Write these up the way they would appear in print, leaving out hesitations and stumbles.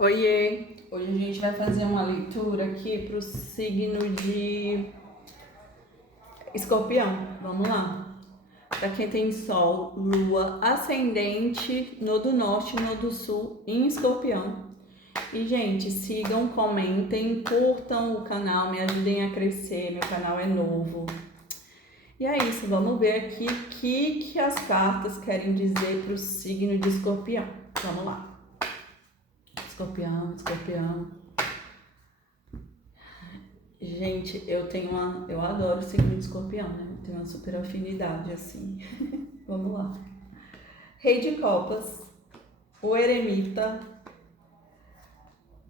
Oiê! Hoje a gente vai fazer uma leitura aqui para o signo de Escorpião. Vamos lá. Para quem tem Sol, Lua, Ascendente, no do Norte e no do Sul em Escorpião. E, gente, sigam, comentem, curtam o canal, me ajudem a crescer. Meu canal é novo. E é isso, vamos ver aqui o que as cartas querem dizer para o signo de Escorpião. Vamos lá. Escorpião, Escorpião. Gente, eu adoro o signo de Escorpião, né? Eu tenho uma super afinidade, assim. Vamos lá. Rei de Copas, o Eremita,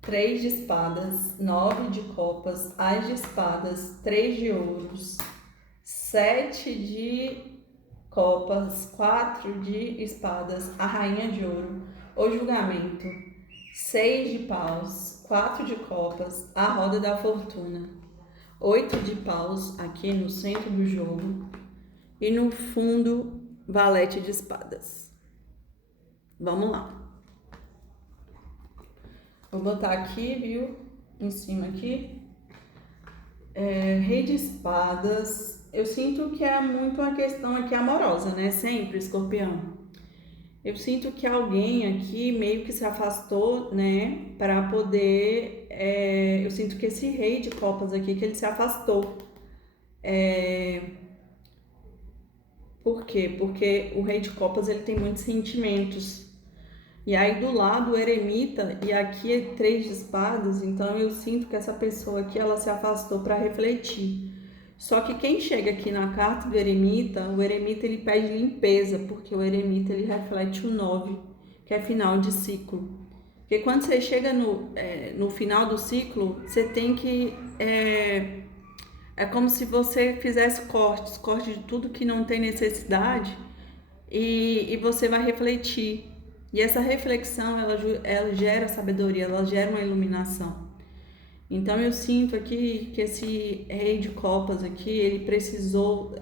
Três de Espadas, Nove de Copas, As de Espadas, Três de Ouros, Sete de Copas, Quatro de Espadas, a Rainha de Ouro, o Julgamento, Seis de Paus, Quatro de Copas, a Roda da Fortuna. Oito de paus aqui no centro do jogo e no fundo, valete de espadas. Vamos lá. Vou botar aqui, viu? Em cima aqui. Rei de espadas. Eu sinto que é muito uma questão aqui amorosa, né? Sempre, Escorpião. Eu sinto que alguém aqui meio que se afastou, né? Para poder... eu sinto que esse rei de copas aqui, que ele se afastou. Por quê? Porque o rei de copas ele tem muitos sentimentos. E aí do lado o eremita e aqui é três de espadas, então eu sinto que essa pessoa aqui ela se afastou para refletir. Só que quem chega aqui na carta do eremita, o eremita ele pede limpeza, porque o eremita ele reflete o 9, que é final de ciclo. Porque quando você chega no final do ciclo, você tem que é como se você fizesse corte de tudo que não tem necessidade e você vai refletir. E essa reflexão, ela gera sabedoria, ela gera uma iluminação. Então eu sinto aqui que esse rei de copas aqui, ele precisou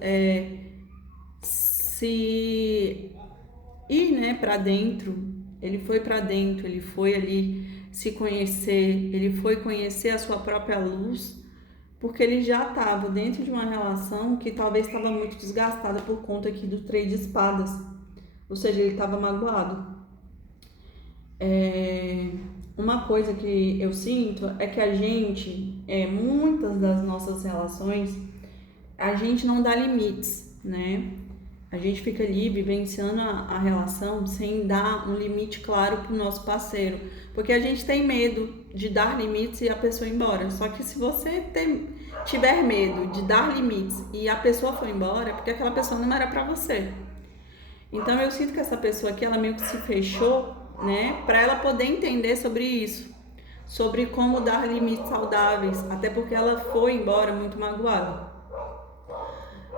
se ir, né, para dentro. Ele foi para dentro, ele foi ali se conhecer, ele foi conhecer a sua própria luz, porque ele já estava dentro de uma relação que talvez estava muito desgastada por conta aqui do três de espadas, ou seja, ele estava magoado. Uma coisa que eu sinto é que a gente, muitas das nossas relações, a gente não dá limites, né? A gente fica ali vivenciando a relação sem dar um limite claro para o nosso parceiro, porque a gente tem medo de dar limites e a pessoa ir embora. Só que se você tiver medo de dar limites e a pessoa for embora, é porque aquela pessoa não era para você. Então eu sinto que essa pessoa aqui, ela meio que se fechou, né, para ela poder entender sobre isso, sobre como dar limites saudáveis, até porque ela foi embora muito magoada.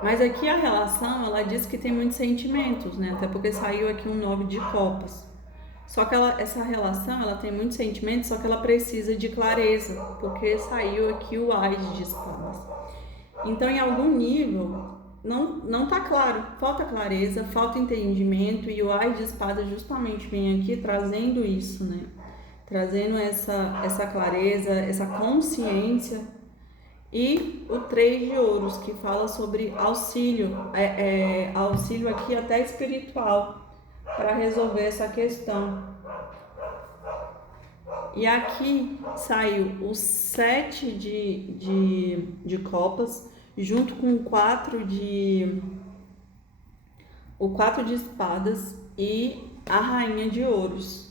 Mas aqui a relação, ela diz que tem muitos sentimentos, né? Até porque saiu aqui um 9 de copas. Só que essa relação, ela tem muitos sentimentos, só que ela precisa de clareza, porque saiu aqui o Ás de espadas. Então, em algum nível, não tá claro, falta clareza, falta entendimento, e o Ás de espadas justamente vem aqui trazendo isso, né? Trazendo essa clareza, essa consciência. E o três de ouros, que fala sobre auxílio, auxílio aqui até espiritual, para resolver essa questão. E aqui saiu o sete de copas, junto com o quatro de espadas e a rainha de ouros.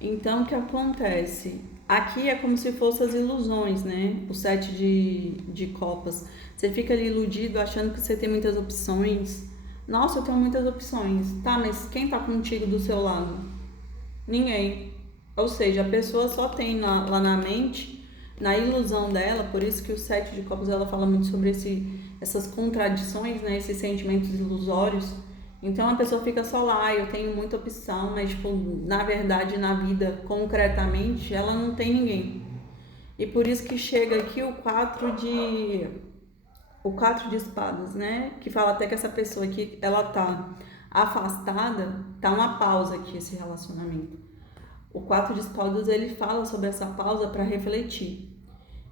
Então, o que acontece? Aqui é como se fossem as ilusões, né? O sete de copas. Você fica ali iludido, achando que você tem muitas opções. Nossa, eu tenho muitas opções. Tá, mas quem tá contigo do seu lado? Ninguém. Ou seja, a pessoa só tem lá na mente, na ilusão dela, por isso que o sete de copas ela fala muito sobre essas contradições, né? Esses sentimentos ilusórios. Então a pessoa fica só lá, eu tenho muita opção, mas tipo, na verdade, na vida, concretamente, ela não tem ninguém. E por isso que chega aqui o quatro de espadas, né? Que fala até que essa pessoa aqui, ela tá afastada, tá uma pausa aqui esse relacionamento. O 4 de espadas, ele fala sobre essa pausa para refletir.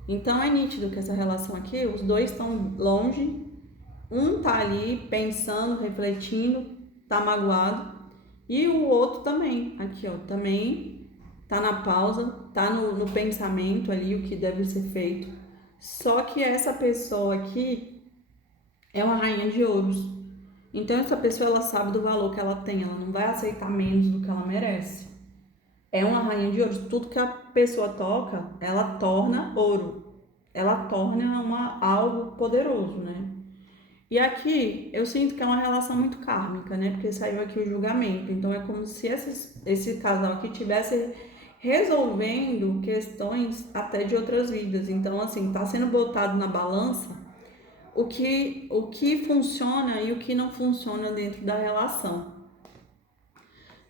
Então é nítido que essa relação aqui, os dois estão longe, um tá ali pensando, refletindo, tá magoado, e o outro também, aqui ó, também tá na pausa, tá no pensamento ali, o que deve ser feito. Só que essa pessoa aqui é uma rainha de ouros. Então essa pessoa, ela sabe do valor que ela tem, ela não vai aceitar menos do que ela merece. É uma rainha de ouros. Tudo que a pessoa toca, ela torna ouro. Ela torna algo poderoso, né? E aqui eu sinto que é uma relação muito kármica, né? Porque saiu aqui o julgamento. Então é como se esse casal aqui tivesse resolvendo questões até de outras vidas. Então, assim, tá sendo botado na balança o que funciona e o que não funciona dentro da relação,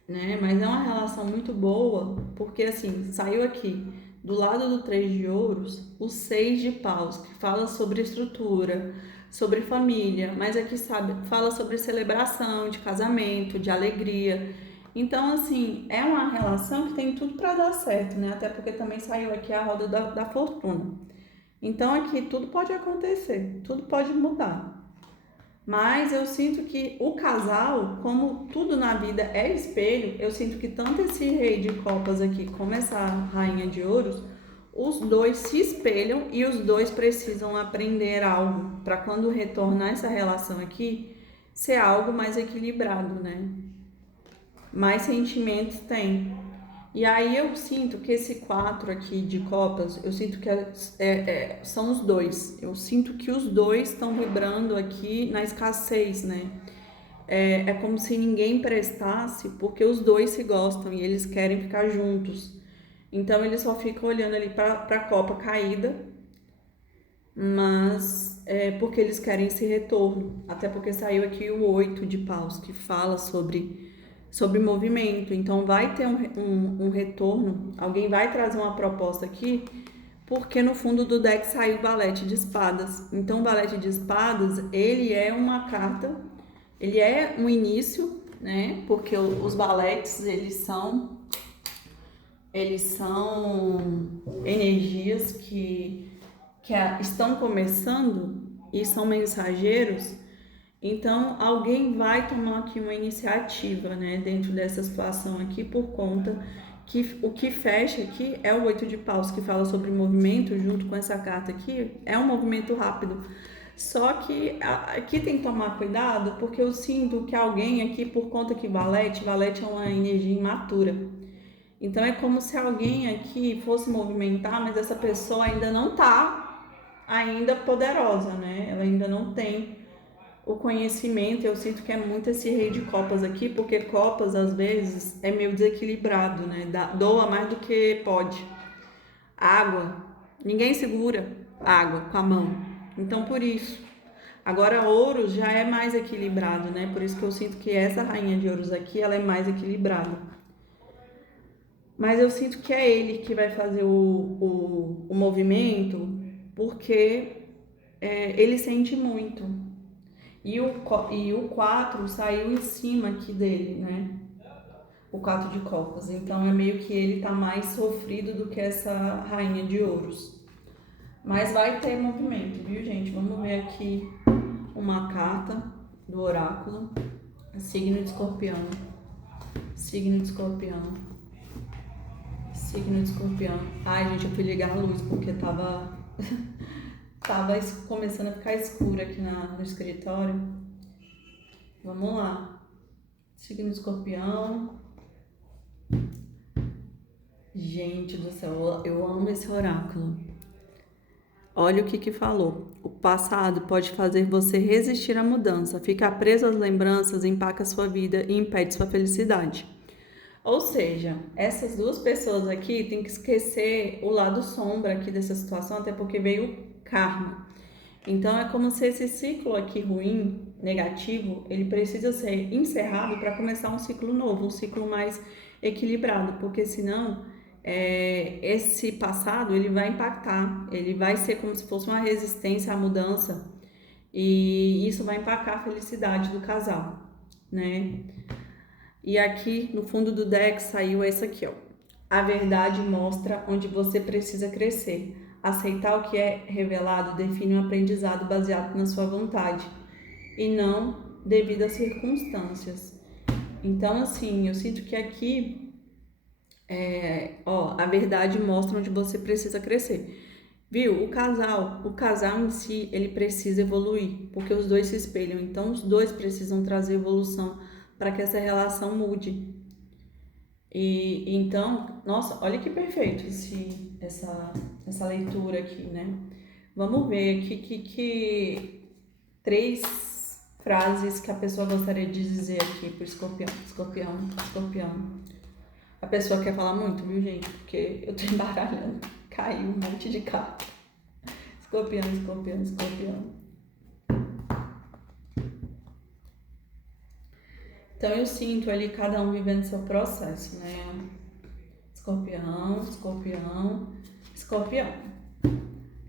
né? Mas é uma relação muito boa, porque assim, saiu aqui do lado do 3 de ouros, o 6 de paus, que fala sobre estrutura, sobre família, mas aqui sabe, fala sobre celebração, de casamento, de alegria. Então, assim, é uma relação que tem tudo para dar certo, né? Até porque também saiu aqui a roda da fortuna. Então, aqui tudo pode acontecer, tudo pode mudar. Mas eu sinto que o casal, como tudo na vida é espelho, eu sinto que tanto esse rei de copas aqui como essa rainha de ouros, os dois se espelham e os dois precisam aprender algo para quando retornar essa relação aqui ser algo mais equilibrado, né? Mais sentimentos tem. E aí eu sinto que esse 4 aqui de copas, eu sinto que são os dois. Eu sinto que os dois estão vibrando aqui na escassez, né? É como se ninguém prestasse, porque os dois se gostam e eles querem ficar juntos. Então eles só ficam olhando ali para a copa caída, mas é porque eles querem esse retorno. Até porque saiu aqui o 8 de paus, que fala sobre movimento. Então vai ter um retorno, alguém vai trazer uma proposta aqui, porque no fundo do deck saiu o valete de espadas. Então o valete de espadas, ele é uma carta, ele é um início, né? Porque os valetes, eles são energias que estão começando e são mensageiros. Então, alguém vai tomar aqui uma iniciativa, né, dentro dessa situação aqui, por conta que o que fecha aqui é o 8 de paus, que fala sobre movimento, junto com essa carta aqui, é um movimento rápido. Só que aqui tem que tomar cuidado, porque eu sinto que alguém aqui, por conta que valete é uma energia imatura. Então, é como se alguém aqui fosse movimentar, mas essa pessoa ainda não tá ainda poderosa, né? Ela ainda não tem o conhecimento. Eu sinto que é muito esse rei de copas aqui, porque copas às vezes é meio desequilibrado, né? Doa mais do que pode. Água, ninguém segura água com a mão, então por isso. Agora ouros já é mais equilibrado, né? Por isso que eu sinto que essa rainha de ouros aqui, ela é mais equilibrada. Mas eu sinto que é ele que vai fazer o movimento, porque ele sente muito. E o 4 saiu em cima aqui dele, né? O 4 de copas. Então é meio que ele tá mais sofrido do que essa rainha de ouros. Mas vai ter movimento, viu, gente? Vamos ver aqui uma carta do oráculo. Signo de escorpião. Signo de escorpião. Signo de escorpião. Ai, gente, eu fui ligar a luz porque tava começando a ficar escuro aqui no escritório. Vamos lá. Signo de escorpião. Gente do céu, eu amo esse oráculo. Olha o que falou. O passado pode fazer você resistir à mudança, ficar preso às lembranças, empaca sua vida e impede sua felicidade. Ou seja, essas duas pessoas aqui têm que esquecer o lado sombra aqui dessa situação, até porque veio karma. Então é como se esse ciclo aqui ruim, negativo, ele precisa ser encerrado para começar um ciclo novo, um ciclo mais equilibrado, porque senão esse passado ele vai impactar, ele vai ser como se fosse uma resistência à mudança e isso vai impactar a felicidade do casal, né? E aqui no fundo do deck saiu esse aqui, ó. A verdade mostra onde você precisa crescer. Aceitar o que é revelado define um aprendizado baseado na sua vontade e não devido às circunstâncias. Então, assim, eu sinto que aqui, a verdade mostra onde você precisa crescer. Viu? O casal em si, ele precisa evoluir, porque os dois se espelham. Então, os dois precisam trazer evolução para que essa relação mude. E então, nossa, olha que perfeito essa leitura aqui, né? Vamos ver aqui que três frases que a pessoa gostaria de dizer aqui pro escorpião. Escorpião, escorpião. A pessoa quer falar muito, viu, gente? Porque eu tô embaralhando. Caiu um monte de carta. Escorpião, escorpião, escorpião. Então eu sinto ali cada um vivendo seu processo, né? Escorpião, escorpião, escorpião.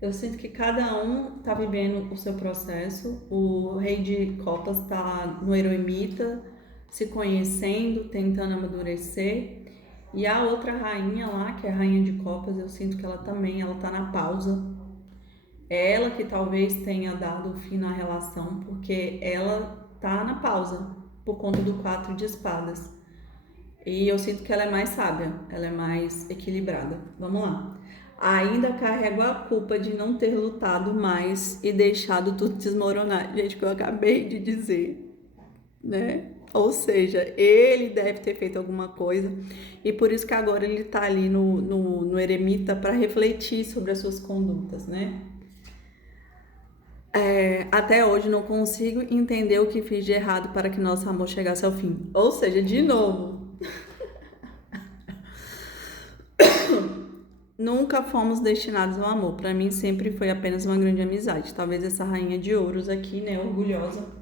Eu sinto que cada um tá vivendo o seu processo. O rei de copas tá no eremita, se conhecendo, tentando amadurecer. E a outra rainha lá, que é a rainha de copas, eu sinto que ela tá na pausa. É ela que talvez tenha dado fim na relação, porque ela tá na pausa, por conta do 4 de espadas. E eu sinto que ela é mais sábia, ela é mais equilibrada. Vamos lá. Ainda carrego a culpa de não ter lutado mais e deixado tudo desmoronar. Gente, que eu acabei de dizer, né? Ou seja, ele deve ter feito alguma coisa e por isso que agora ele tá ali no eremita para refletir sobre as suas condutas, né? Até hoje não consigo entender o que fiz de errado para que nosso amor chegasse ao fim. Ou seja, de novo, nunca fomos destinados ao amor. Para mim sempre foi apenas uma grande amizade. Talvez essa rainha de ouros aqui, né, orgulhosa,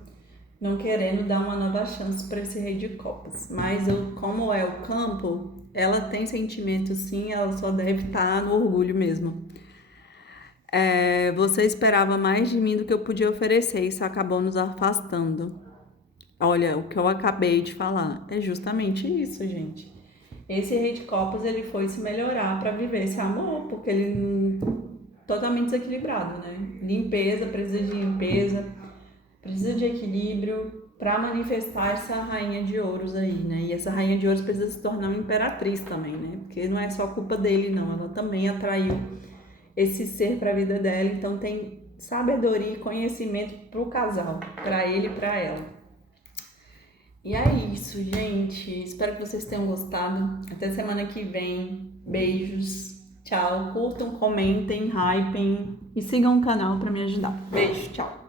não querendo dar uma nova chance para esse rei de copas. Mas como é o campo, ela tem sentimento sim, ela só deve estar no orgulho mesmo. Você esperava mais de mim do que eu podia oferecer, isso acabou nos afastando. Olha, o que eu acabei de falar é justamente isso, gente. Esse rei de copas, ele foi se melhorar para viver esse amor, porque ele totalmente desequilibrado, né? Limpeza, precisa de equilíbrio para manifestar essa rainha de ouros aí, né? E essa rainha de ouros precisa se tornar uma imperatriz também, né? Porque não é só culpa dele, não. Ela também atraiu esse ser para a vida dela, então tem sabedoria e conhecimento para o casal, para ele e para ela. E é isso, gente. Espero que vocês tenham gostado. Até semana que vem. Beijos. Tchau. Curtam, comentem, hypem e sigam o canal para me ajudar. Beijo, tchau.